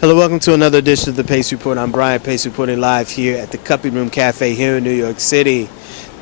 Hello, welcome to another edition of the Pace Report. I'm Brian Pace, reporting live here at the Cupping Room Cafe here in New York City.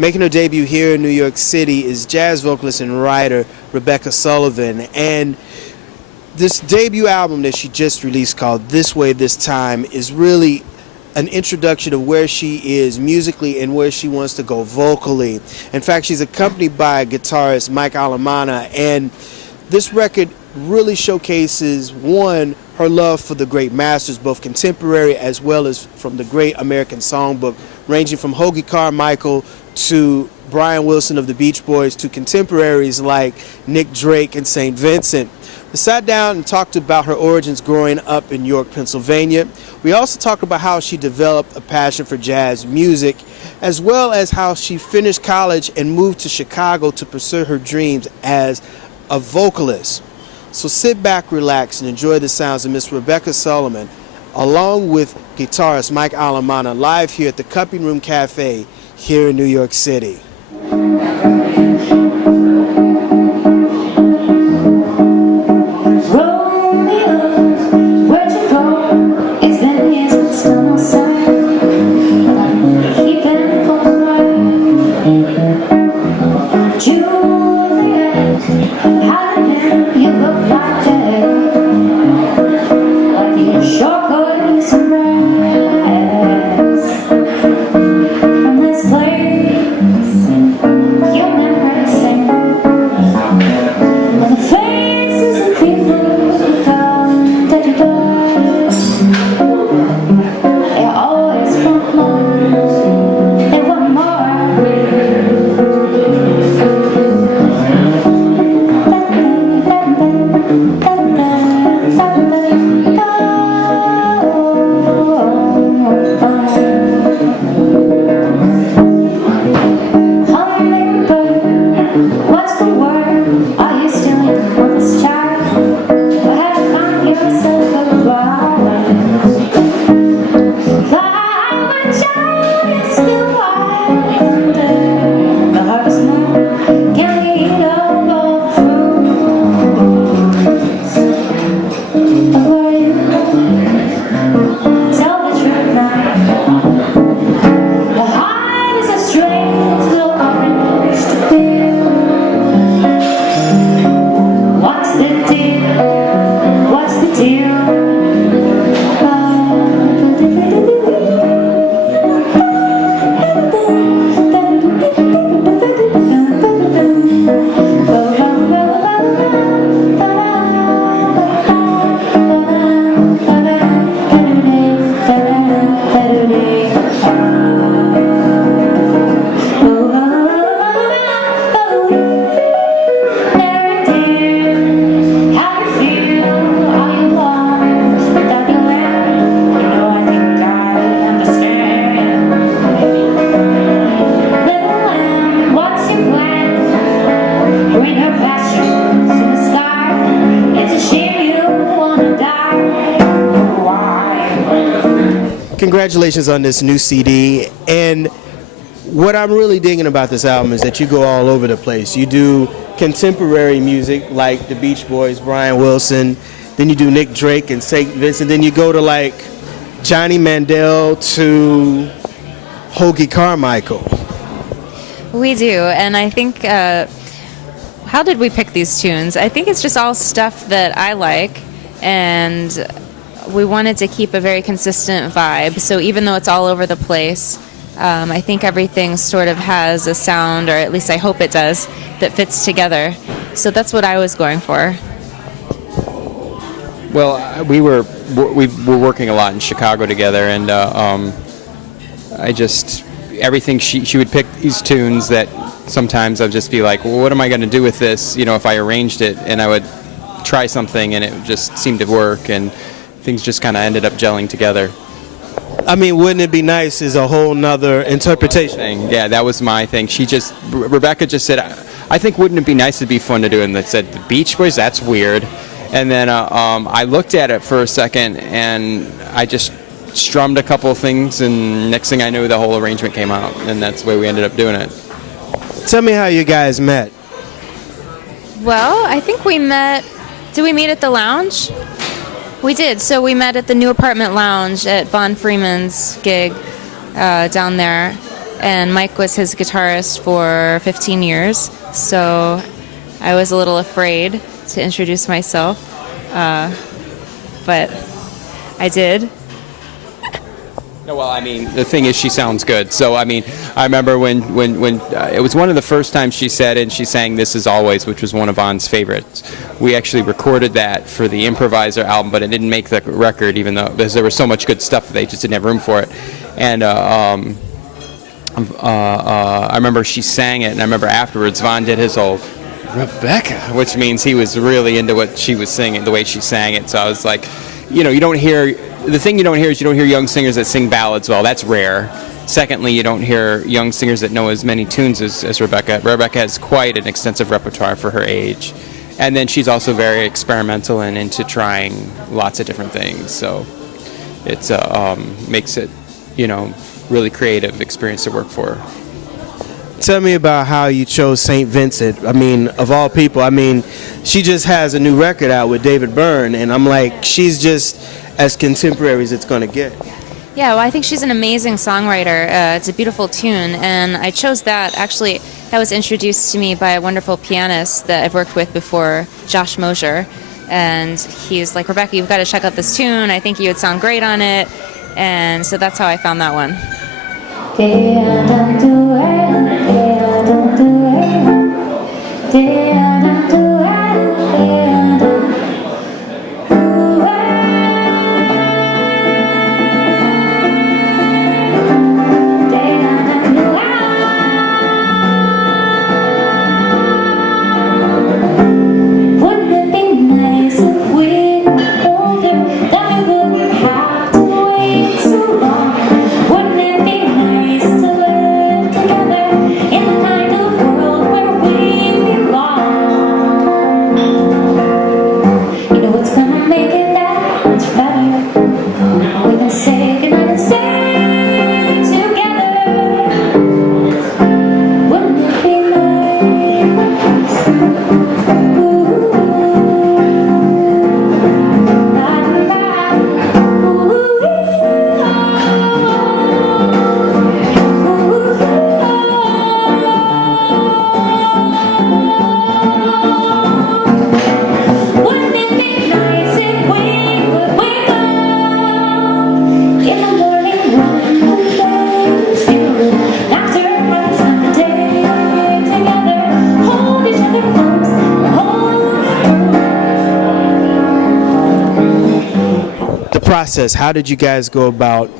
Making her debut here in New York City is jazz vocalist and writer Rebecca Sullivan. And this debut album that she just released called This Way This Time is really an introduction of where she is musically and where she wants to go vocally. In fact, she's accompanied by guitarist Mike Allemana, and this record really showcases, one, her love for the great masters, both contemporary as well as from the great American songbook, ranging from Hoagy Carmichael to Brian Wilson of the Beach Boys to contemporaries like Nick Drake and St. Vincent. We sat down and talked about her origins growing up in York, Pennsylvania. We also talked about how she developed a passion for jazz music, as well as how she finished college and moved to Chicago to pursue her dreams as a vocalist. So sit back, relax, and enjoy the sounds of Miss Rebecca Sullivan, along with guitarist Mike Allemana, live here at the Cupping Room Cafe here in New York City. Congratulations on this new CD, and what I'm really digging about this album is that you go all over the place. You do contemporary music like the Beach Boys, Brian Wilson, then you do Nick Drake and St. Vincent, then you go to like Johnny Mandel to Hoagy Carmichael. We do, and I think, how did we pick these tunes? I think it's just all stuff that I like, and we wanted to keep a very consistent vibe. So even though it's all over the place, I think everything sort of has a sound, or at least I hope it does, that fits together. So that's what I was going for. Well, we were working a lot in Chicago together, and I just, everything she would pick these tunes that sometimes I'd just be like, well, what am I going to do with this? You know, if I arranged it, and I would try something, and it just seemed to work, and things just kind of ended up gelling together. I mean, wouldn't it be nice is a whole nother interpretation. Yeah, that was my thing. Rebecca just said, I think wouldn't it be nice to be fun to do? And they said, the Beach Boys, that's weird. And then I looked at it for a second, and I just strummed a couple of things, and next thing I knew, the whole arrangement came out, and that's the way we ended up doing it. Tell me how you guys met. Well, I think we met, did we meet at the lounge? We did. So we met at the New Apartment Lounge at Von Freeman's gig down there, and Mike was his guitarist for 15 years. So I was a little afraid to introduce myself, but I did. No, well, I mean, the thing is, she sounds good. So, I mean, I remember when it was one of the first times she said it, and she sang "This Is Always," which was one of Von's favorites. We actually recorded that for the Improviser album, but it didn't make the record, even though because there was so much good stuff, they just didn't have room for it. And I remember she sang it, and I remember afterwards Von did his whole Rebecca, which means he was really into what she was singing, the way she sang it. So I was like, you know, you don't hear. The thing you don't hear is you don't hear young singers that sing ballads well. That's rare. Secondly, you don't hear young singers that know as many tunes as Rebecca. Rebecca has quite an extensive repertoire for her age. And then she's also very experimental and into trying lots of different things. So it makes it, you know, really creative experience to work for her. Tell me about how you chose St. Vincent. I mean, of all people, I mean, she just has a new record out with David Byrne, and I'm like, she's just as contemporary as it's going to get. Yeah, well, I think she's an amazing songwriter. It's a beautiful tune, and I chose that. Actually, that was introduced to me by a wonderful pianist that I've worked with before, Josh Mosier, and he's like, Rebecca, you've got to check out this tune. I think you would sound great on it, and so that's how I found that one. Process. How did you guys go about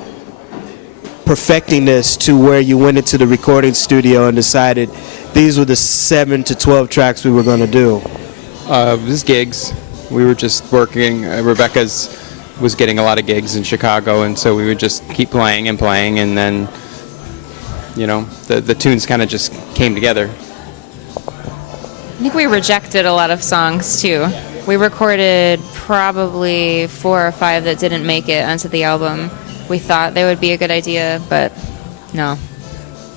perfecting this to where you went into the recording studio and decided these were the 7 to 12 tracks we were going to do? It was gigs. We were just working. Rebecca's was getting a lot of gigs in Chicago, and so we would just keep playing, and then, you know, the tunes kind of just came together. I think we rejected a lot of songs too. We recorded probably 4 or 5 that didn't make it onto the album. We thought they would be a good idea, but no.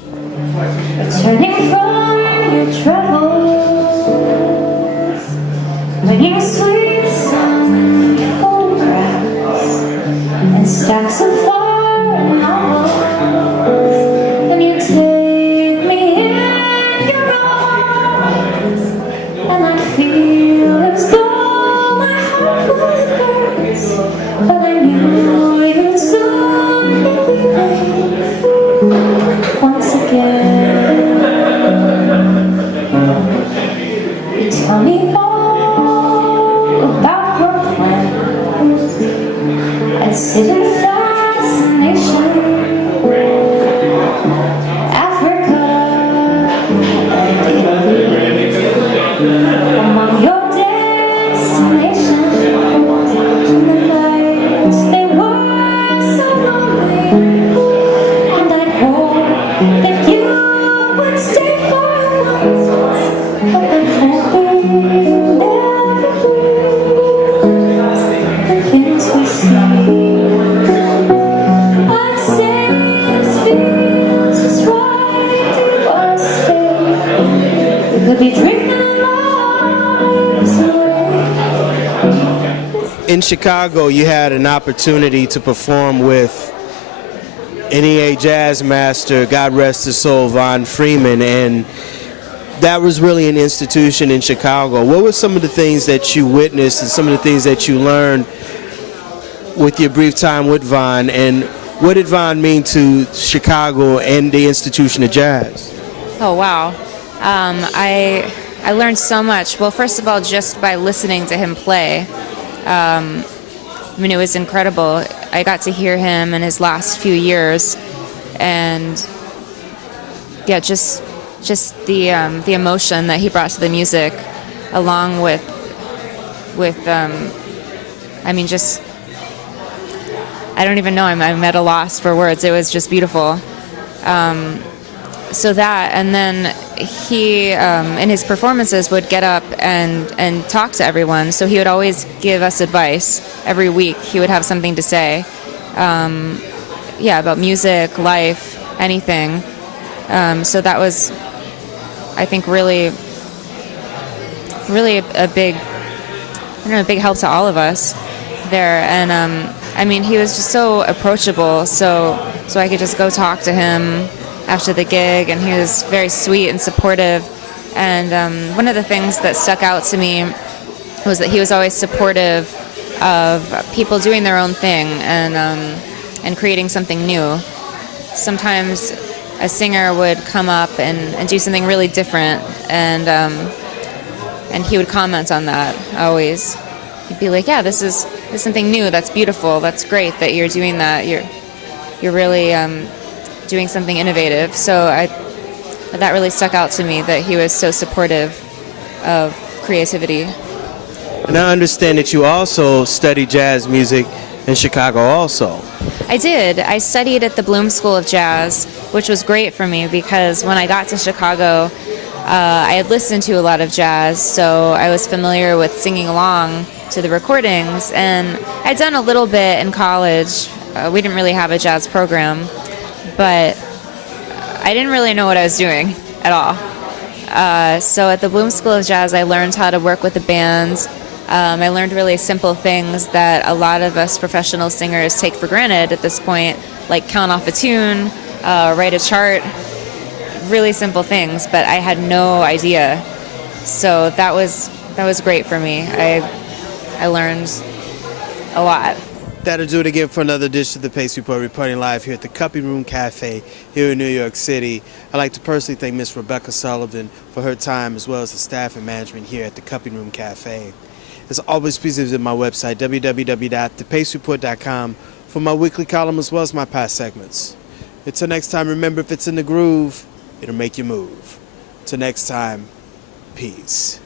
Returning from your travels, bringing sweet sun, photographs, and stacks of foreign novels, and you take me in your arms, and I feel as though but I knew you'd soon be leaving once again. You tell me all about your plans. I sit in fascination. Africa and Italy among your destinations. Things we see Chicago, you had an opportunity to perform with NEA jazz master, God rest his soul, Von Freeman, and that was really an institution in Chicago. What were some of the things that you witnessed and some of the things that you learned with your brief time with Von, and what did Von mean to Chicago and the institution of jazz? Oh, wow. I learned so much. Well, first of all, just by listening to him play. I mean, it was incredible. I got to hear him in his last few years, and yeah, just the emotion that he brought to the music, along with I mean, just I don't even know. I'm at a loss for words. It was just beautiful. So that, and then he in his performances would get up and talk to everyone. So he would always give us advice every week. He would have something to say, about music, life, anything. So that was, I think, really a big help to all of us there. And I mean, he was just so approachable. So I could just go talk to him after the gig, and he was very sweet and supportive. And one of the things that stuck out to me was that he was always supportive of people doing their own thing and creating something new. Sometimes a singer would come up and do something really different, and he would comment on that always. He'd be like, "Yeah, this is something new. That's beautiful. That's great that you're doing that. You're really doing something innovative." So that really stuck out to me, that he was so supportive of creativity. And I understand that you also studied jazz music in Chicago also. I did. I studied at the Bloom School of Jazz, which was great for me because when I got to Chicago, I had listened to a lot of jazz, so I was familiar with singing along to the recordings, and I'd done a little bit in college. We didn't really have a jazz program, but I didn't really know what I was doing at all. So at the Bloom School of Jazz, I learned how to work with a band. I learned really simple things that a lot of us professional singers take for granted at this point, like count off a tune, write a chart, really simple things, but I had no idea. So that was great for me. I learned a lot. That'll do it again for another edition of the Pace Report, reporting live here at the Cupping Room Cafe here in New York City. I'd like to personally thank Miss Rebecca Sullivan for her time, as well as the staff and management here at the Cupping Room Cafe. As always, please visit my website, www.thepacereport.com, for my weekly column as well as my past segments. Until next time, remember, if it's in the groove, it'll make you move. Till next time, peace.